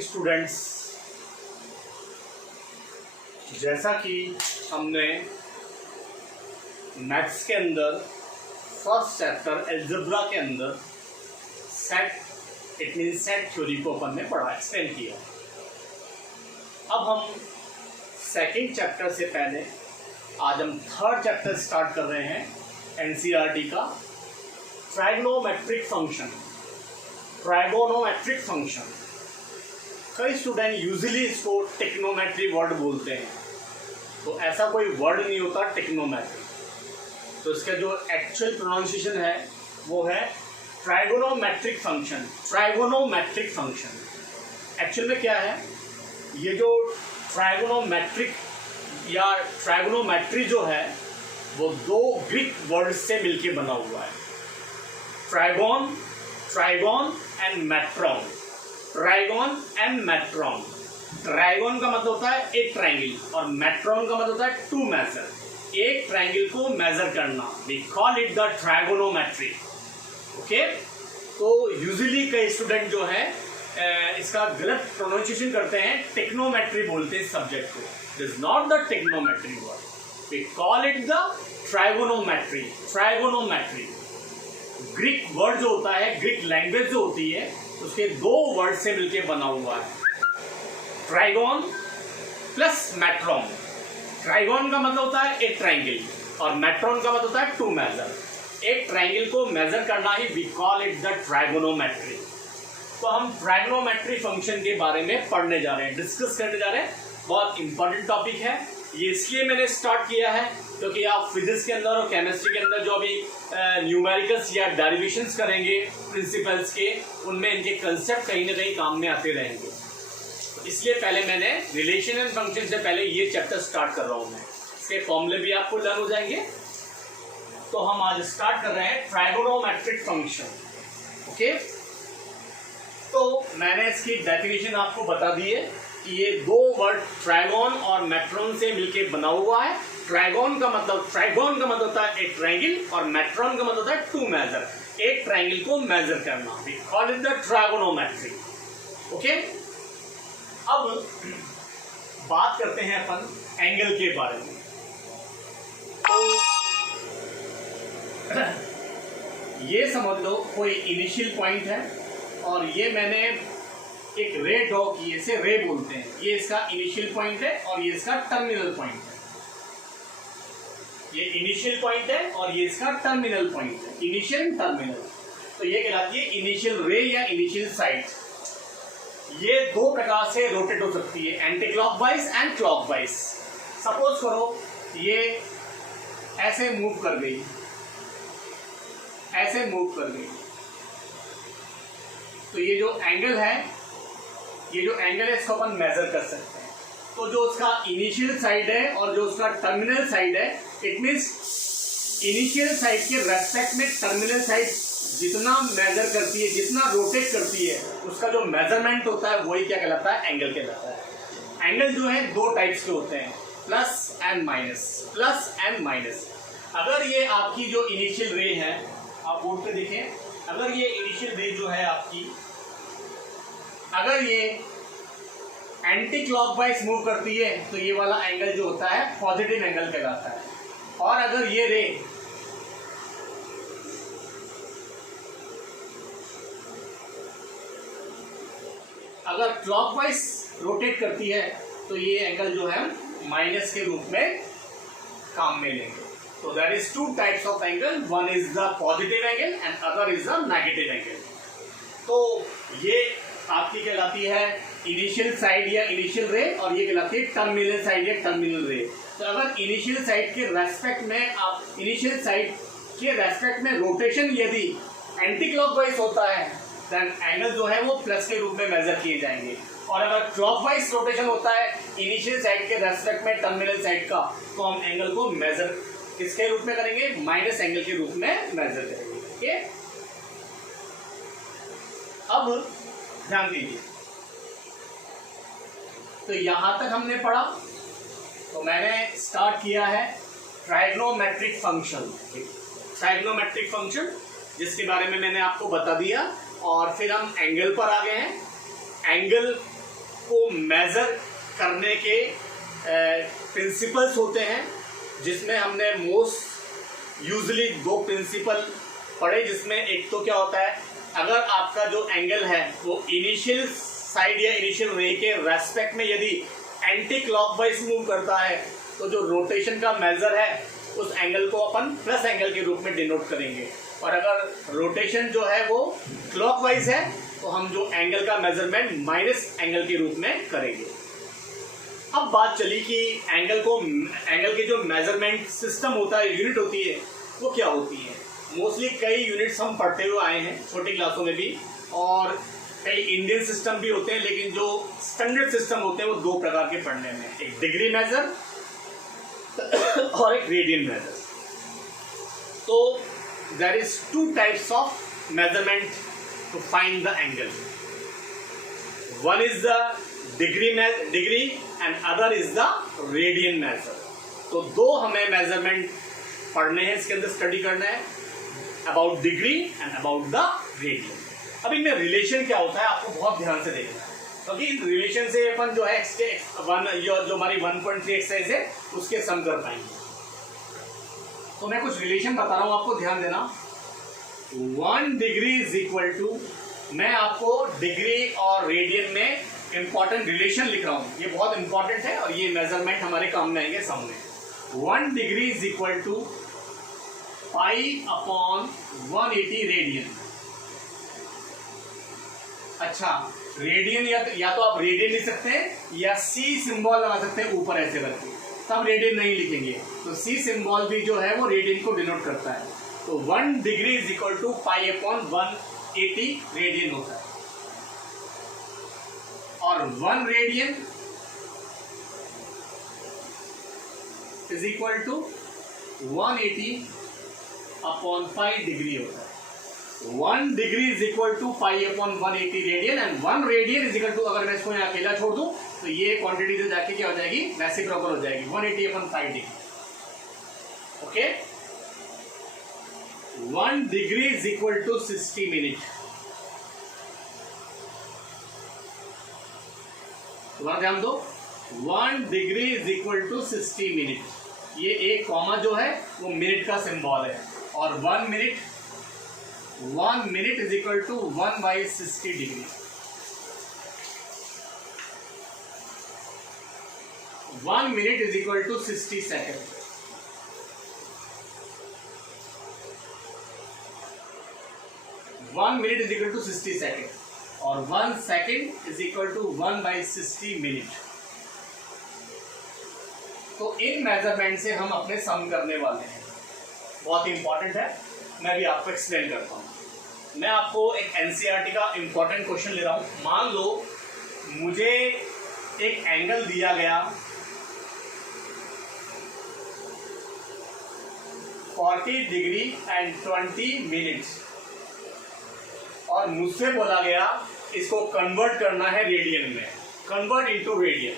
Morning students. जैसा कि हमने मैथ्स के अंदर फर्स्ट चैप्टर अलजेब्रा के अंदर set it mean set theory को अपन ने पढ़ा एक्सप्लेन किया। अब हम सेकंड चैप्टर से पहले आज हम थर्ड चैप्टर स्टार्ट कर रहे हैं एनसीईआरटी का ट्राइगोनोमेट्रिक फंक्शन। ट्राइगोनोमेट्रिक फंक्शन कई स्टूडेंट यूजुअली इसको टेक्नोमेट्री वर्ड बोलते हैं, तो ऐसा कोई वर्ड नहीं होता टेक्नोमेट्री। तो इसका जो एक्चुअल प्रोनाउंसिएशन है वो है trigonometric function. Trigonometric function actual में क्या है? ये जो ट्राइगोनोमेट्रिक या ट्राइगोनोमेट्री जो है वो दो ग्रीक वर्ड से मिलके बना हुआ है। Trigon, trigon and metron. Trigon and metron. Trigon का मतलब होता है एक ट्राइंगल और मेट्रॉन का मतलब होता है टू मेजर, एक ट्राइंगल को मेजर करना। We call it the trigonometry. Okay, तो यूजुअली कई स्टूडेंट जो है इसका गलत प्रोनाउंसिएशन करते हैं, टेक्नोमेट्री बोलते हैं इस सब्जेक्ट को। It is not the technometry word, we call it the trigonometry. Trigonometry Greek word जो होता है, ग्रीक लैंग्वेज जो होती है, उसके दो वर्ड से मिलकर बना हुआ है, ट्राइगोन प्लस मेट्रॉन। ट्राइगोन का मतलब होता है एक ट्राइंगल और मेट्रॉन का मतलब होता है टू मेजर। एक ट्राइंगल को मेजर करना ही we call it the trigonometry. तो हम ट्राइगोनोमेट्री फंक्शन के बारे में पढ़ने जा रहे हैं, डिस्कस करने जा रहे हैं। बहुत इंपॉर्टेंट टॉपिक है ये, इसलिए मैंने स्टार्ट किया है क्योंकि आप फिजिक्स के अंदर और केमिस्ट्री के अंदर जो अभी न्यूमेरिकल्स या डेरिवेशंस करेंगे प्रिंसिपल्स के, उनमें इनके कंसेप्ट कहीं ना कहीं काम में आते रहेंगे। तो इसलिए पहले मैंने रिलेशन एंड फंक्शन से पहले ये चैप्टर स्टार्ट कर रहा हूँ मैं। इसके फॉर्मूले भी आपको लर्न हो जाएंगे। तो हम आज स्टार्ट कर रहे हैं ट्राइगोनोमेट्रिक फंक्शन। ओके, तो मैंने इसकी डेफिनेशन आपको बता दी है कि ये दो वर्ड ट्राइगोन और मेट्रॉन से मिलके बना हुआ है। ट्राइगोन का मतलब होता है एक ट्राइंगल और मेट्रॉन का मतलब होता है टू मेजर, एक ट्राइंगल को मेजर करना। We call it the trigonometry. Okay, अब बात करते हैं अपन एंगल के बारे में। ये समझ लो कोई इनिशियल पॉइंट है और ये मैंने एक रे ड्रॉ की, इसे रे बोलते हैं। ये इसका इनिशियल पॉइंट है और ये इसका टर्मिनल पॉइंट है। ये इनिशियल पॉइंट है और ये इसका टर्मिनल पॉइंट है, इनिशियल टर्मिनल। तो ये कहलाती है इनिशियल रे या इनिशियल साइट। ये दो प्रकार से रोटेट हो सकती है, anti clockwise and clockwise. Suppose करो ये ऐसे मूव कर गई, ऐसे मूव कर गई, तो ये जो एंगल है, ये जो एंगल है इसको अपन मेजर कर सकते हैं। तो जो उसका इनिशियल साइड है और जो उसका टर्मिनल साइड है, इट मींस इनिशियल साइड के रेस्पेक्ट में टर्मिनल साइड जितना मेजर करती है, जितना रोटेट करती है, उसका जो मेजरमेंट होता है वही क्या कहलाता है? एंगल कहलाता है। एंगल जो है दो टाइप्स के होते हैं, plus and minus. Plus and minus. अगर ये आपकी जो इनिशियल रे है, आप बोर्ड पे देखें, अगर ये इनिशियल रे जो है आपकी, अगर ये एंटी क्लॉकवाइज मूव करती है तो ये वाला एंगल जो होता है पॉजिटिव एंगल कहलाता है। और अगर ये रे अगर क्लॉकवाइज रोटेट करती है तो ये एंगल जो है माइनस के रूप में काम में लेंगे। तो there is two types of angle, one is the positive angle and other is the negative angle. तो ये आपकी कहलाती है इनिशियल साइड या इनिशियल रे और ये कहलाती है टर्मिनल साइड या टर्मिनल रे। तो अगर इनिशियल साइड के रेस्पेक्ट में आप इनिशियल साइड के रेस्पेक्ट में रोटेशन यदि एंटी क्लॉकवाइज होता है देन एंगल जो है वो प्लस के रूप में मेजर किए जाएंगे। और अगर क्लॉकवाइज रोटेशन होता है इनिशियल साइड के रेस्पेक्ट में टर्मिनल साइड का, तो हम एंगल को मेजर किसके रूप में करेंगे? माइनस एंगल के रूप में मेजर करेंगे। ओके, अब ध्यान दीजिए, तो यहां तक हमने पढ़ा। तो मैंने स्टार्ट किया है ट्राइगोनोमेट्रिक फंक्शन। ट्राइगोनोमेट्रिक फंक्शन जिसके बारे में मैंने आपको बता दिया, और फिर हम एंगल पर आ गए हैं। एंगल को मेजर करने के प्रिंसिपल्स होते हैं, जिसमें हमने मोस्ट यूजली 2 प्रिंसिपल पढ़े, जिसमें एक तो क्या होता है, अगर आपका जो एंगल है वो इनिशियल साइड या इनिशियल रे के रेस्पेक्ट में यदि एंटी क्लॉकवाइज मूव करता है तो जो रोटेशन का मेजर है उस एंगल को अपन प्लस एंगल के रूप में डिनोट करेंगे, और अगर रोटेशन जो है वो क्लॉकवाइज है तो हम जो एंगल का मेजरमेंट माइनस एंगल के रूप में करेंगे। अब बात चली कि एंगल के जो मेजरमेंट सिस्टम होता है, यूनिट होती है, वो क्या होती है। मोस्टली कई यूनिट्स हम पढ़ते हुए आए हैं छोटी क्लासों में भी, और कई इंडियन सिस्टम भी होते हैं, लेकिन जो स्टैंडर्ड सिस्टम होते हैं वो 2 प्रकार के पढ़ने में, एक डिग्री मेजर और एक रेडियन मेजर। तो there is 2 types of measurement to find the angle. One is the degree and other is the radian measure. तो 2 हमें मेजरमेंट पढ़ने हैं, इसके अंदर स्टडी करना है, about degree and about the radian. अब इनमें रिलेशन क्या होता है आपको बहुत ध्यान से देखना है, क्योंकि इन रिलेशन से अपन जो है जो हमारी 1.3 एक्सरसाइज है उसके सम कर पाएंगे। तो मैं कुछ रिलेशन बता रहा हूं, आपको ध्यान देना। 1 डिग्री इज इक्वल टू, मैं आपको डिग्री और रेडियन में इंपॉर्टेंट रिलेशन लिख रहा हूं, ये बहुत इंपॉर्टेंट है और ये मेजरमेंट हमारे काम में आएंगे सम में। 1 degree is equal to π/180 radian. अच्छा, रेडियन या तो आप रेडियन लिख सकते हैं या सी सिंबल लगा सकते हैं ऊपर ऐसे करके, तब रेडियन नहीं लिखेंगे, तो सी सिंबल भी जो है वो रेडियन को डिनोट करता है। तो 1 degree is equal to π/180 radian होता है, और 1 radian is equal to 180/π degree होता है। 1 degree is equal to π/180 radian and 1 radian is equal to, अगर मैं इसको यहाँ अकेला छोड़ दूं तो ये क्वांटिटी से जाके क्या हो जाएगी, रेसिप्रोकल हो जाएगी, 180/π degree. Okay, 1 degree is equal to 60 minute. थोड़ा ध्यान दो, 1 degree is equal to 60 minute. ये एक कॉमा जो है वो मिनट का सिंबल है, और 1 minute is equal to 1/60 degree. 1 minute is equal to 60 second. One minute is equal to 60 second, और 1 second is equal to 1/60 minute. तो इन मेजरमेंट से हम अपने सम करने वाले हैं, बहुत इंपॉर्टेंट है, मैं भी आपको एक्सप्लेन करता हूं। मैं आपको एक एनसीईआरटी का इंपॉर्टेंट क्वेश्चन ले रहा हूं। मान लो मुझे एक एंगल दिया गया 40 डिग्री एंड 20 मिनट्स, और मुझसे बोला गया इसको कन्वर्ट करना है रेडियन में, कन्वर्ट इनटू रेडियन।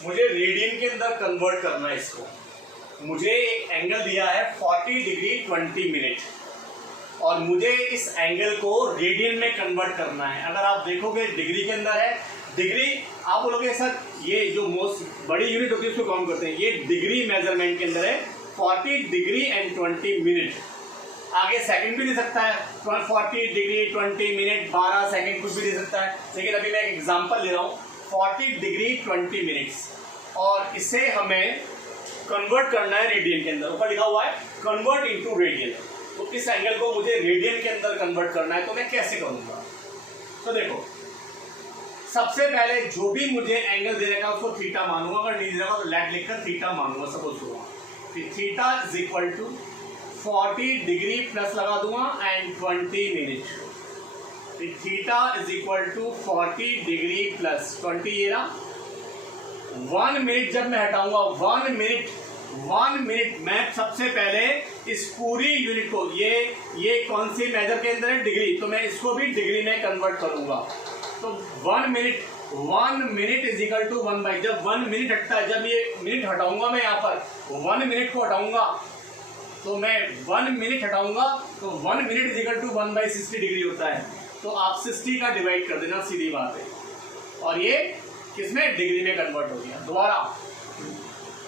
मुझे रेडियन के अंदर कन्वर्ट करना है इसको। मुझे एक एंगल दिया है 40 डिग्री 20 मिनट, और मुझे इस एंगल को रेडियन में कन्वर्ट करना है। अगर आप देखोगे डिग्री के अंदर है, डिग्री आप बोलोगे सर ये जो मोस्ट बड़ी यूनिट होती है उसको काउंट करते हैं, ये डिग्री मेजरमेंट के अंदर है 40 डिग्री एंड 20 मिनट। आगे सेकंड भी दे सकता है, 40 डिग्री 20 मिनट 12 सेकंड कुछ भी दे सकता है, लेकिन अभी मैं एक एग्जांपल ले रहा हूँ 40 डिग्री 20 मिनट्स, और इसे हमें कन्वर्ट करना है रेडियन के अंदर। ऊपर लिखा हुआ है कन्वर्ट इनटू रेडियन, तो इस एंगल को मुझे रेडियन के अंदर कन्वर्ट करना है, तो मैं कैसे करूंगा। तो देखो, सबसे पहले जो भी मुझे एंगल दे रखा है उसको थीटा मानूंगा, अगर नहीं दे रखा तो लेट लिखकर थीटा मानूंगा, सपोज करूंगा। फिर theta is equal to 40 degree plus लगा दूंगा एंड 20 मिनट। फिर theta is equal to 40 degree plus 20, ये रहा 1 मिनट। जब मैं हटाऊंगा 1 मिनट मैं सबसे पहले इस पूरी यूनिट को, ये कौन सी मेजर के अंदर है, डिग्री, तो मैं इसको भी डिग्री में कन्वर्ट करूंगा। तो 1 minute 1 minute is equal to 1 by, जब 1 मिनट हटता है, जब ये मिनट हटाऊंगा मैं यहाँ पर 1 मिनट को हटाऊंगा, तो मैं 1 मिनट हटाऊंगा तो 1 minute is equal to 1 by 60 degree होता है। तो आप 60 का डिवाइड कर देना, सीधी बात है, और ये किसमें डिग्री में कन्वर्ट हो गया। दोबारा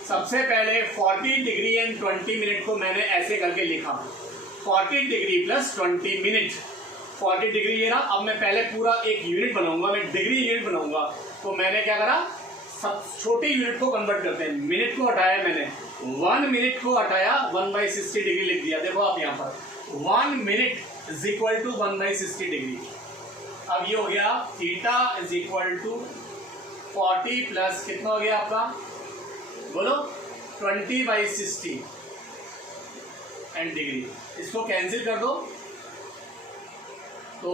सबसे पहले 40 डिग्री एंड 20 मिनट को मैंने ऐसे करके लिखा, 40 डिग्री प्लस 20 मिनट, 40 डिग्री ये ना। अब मैं पहले पूरा एक यूनिट बनाऊंगा, मैं डिग्री यूनिट बनाऊंगा, तो मैंने क्या करा, सब छोटे यूनिट को कन्वर्ट करते हैं। मिनट को हटाया मैंने, 1 मिनट को हटाया, 1 बाई 60 डिग्री लिख दिया। देखो आप यहाँ पर 1 minute is equal to 1 by 60 degree. अब ये हो गया theta is equal to 40 plus कितना हो गया आपका, बोलो 20 बाई 60 एंड डिग्री, इसको कैंसिल कर दो, तो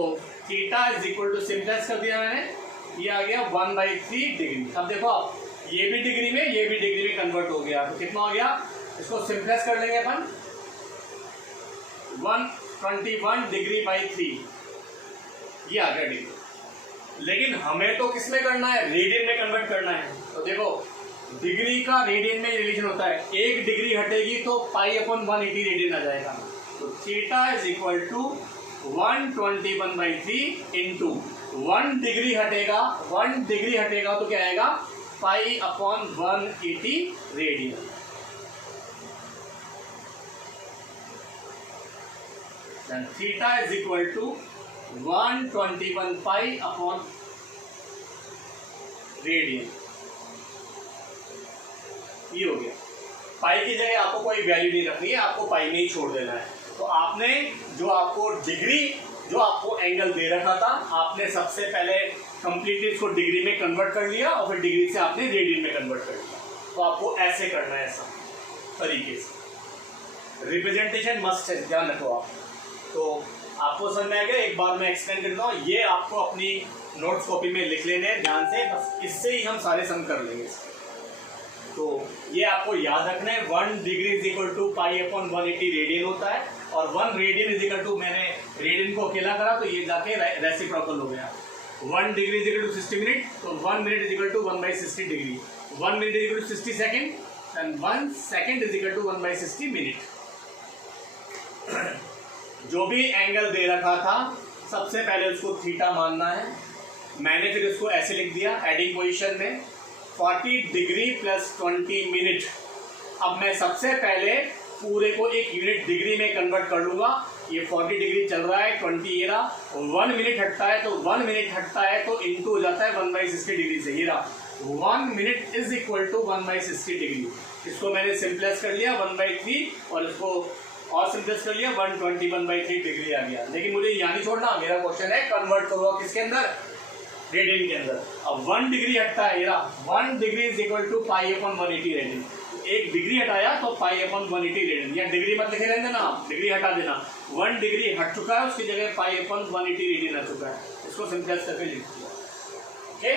theta is equal to simplex कर दिया मैंने, ये आ गया 1/3 डिग्री। अब देखो आप, ये भी डिग्री में, ये भी डिग्री में कन्वर्ट हो गया, तो कितना हो गया, इसको सिंप्लेक्स कर लेंगे अपन, 121 डिग्री बाई 3, ये आ गया डिग्री। लेकिन हमें तो किस में करना है, रेडियन में कन्वर्ट करना है। तो देखो डिग्री का रेडियन में रिलेशन होता है, 1 डिग्री हटेगी तो पाई/180 रेडियन आ जाएगा। तो theta is equal to 121/3 into 1 degree हटेगा, 1 डिग्री हटेगा तो क्या आएगा, पाई/180 radian. Theta is equal to 121 pi upon radian, ये हो गया। पाई की जगह आपको कोई वैल्यू नहीं रखनी है, आपको पाई में ही छोड़ देना है। तो आपने जो आपको डिग्री, जो आपको एंगल दे रखा था, आपने सबसे पहले कंप्लीटली इसको डिग्री में कन्वर्ट कर लिया और फिर डिग्री से आपने रेडियन में कन्वर्ट कर लिया। तो आपको ऐसे करना है, ऐसा तरीके से रिप्रेजेंटेशन मस्ट है, ध्यान रखो आप। तो आपको समझ में आ गया, एक बार मैं एक्सप्लेन करता हूँ, ये आपको अपनी नोट्स कॉपी में लिख लेने हैं ध्यान से, बस इससे ही हम सारे सम कर लेंगे। तो ये आपको याद रखना है, 1 डिग्री इज इक्वल टू पाई/180 रेडियन होता है, और 1 रेडियन इज इक्वल टू, मैंने रेडियन को अकेला करा तो ये जाके रेसिप्रोकल हो गया। 1 degree is equal to 60 minute, तो 1 minute is equal to 1/60 degree, 1 minute is equal to 60 second, and 1 second is equal to 1/60 minute. जो भी एंगल दे रखा था, सबसे पहले उसको थीटा मानना है। मैंने फिर उसको ऐसे लिख दिया एडिंग पोजीशन में, 40 डिग्री प्लस 20 मिनट। अब मैं सबसे पहले पूरे को एक यूनिट डिग्री में कन्वर्ट कर लूंगा। ये 40 डिग्री चल रहा है, 20 ये रहा, 1 मिनट हटता है, तो 1 मिनट हटता है तो इंटू हो जाता है 1/60 डिग्री से, ये रहा 1 minute is equal to 1/60 degree. इसको मैंने सिंप्लेक्स कर लिया 1/3, और इसको और सिंप्लेक्स कर लिया 121/3 डिग्री आ गया। लेकिन मुझे यहाँ नहीं छोड़ना, मेरा क्वेश्चन है कन्वर्ट करो किसके अंदर, रेडियन के अंदर। अब 1 डिग्री हटता है, ये रहा 1 डिग्री इज इक्वल टू पाई/180 रेडियन। 1 डिग्री हटाया तो पाई/180 रेडियन, या डिग्री मत लिखे रहने देना आप, डिग्री हटा देना। 1 डिग्री हट चुका है, उसकी जगह पाई/180 रेडियन आ चुका है, इसको सिंप्लेक्स करके लिख दिया। ओके।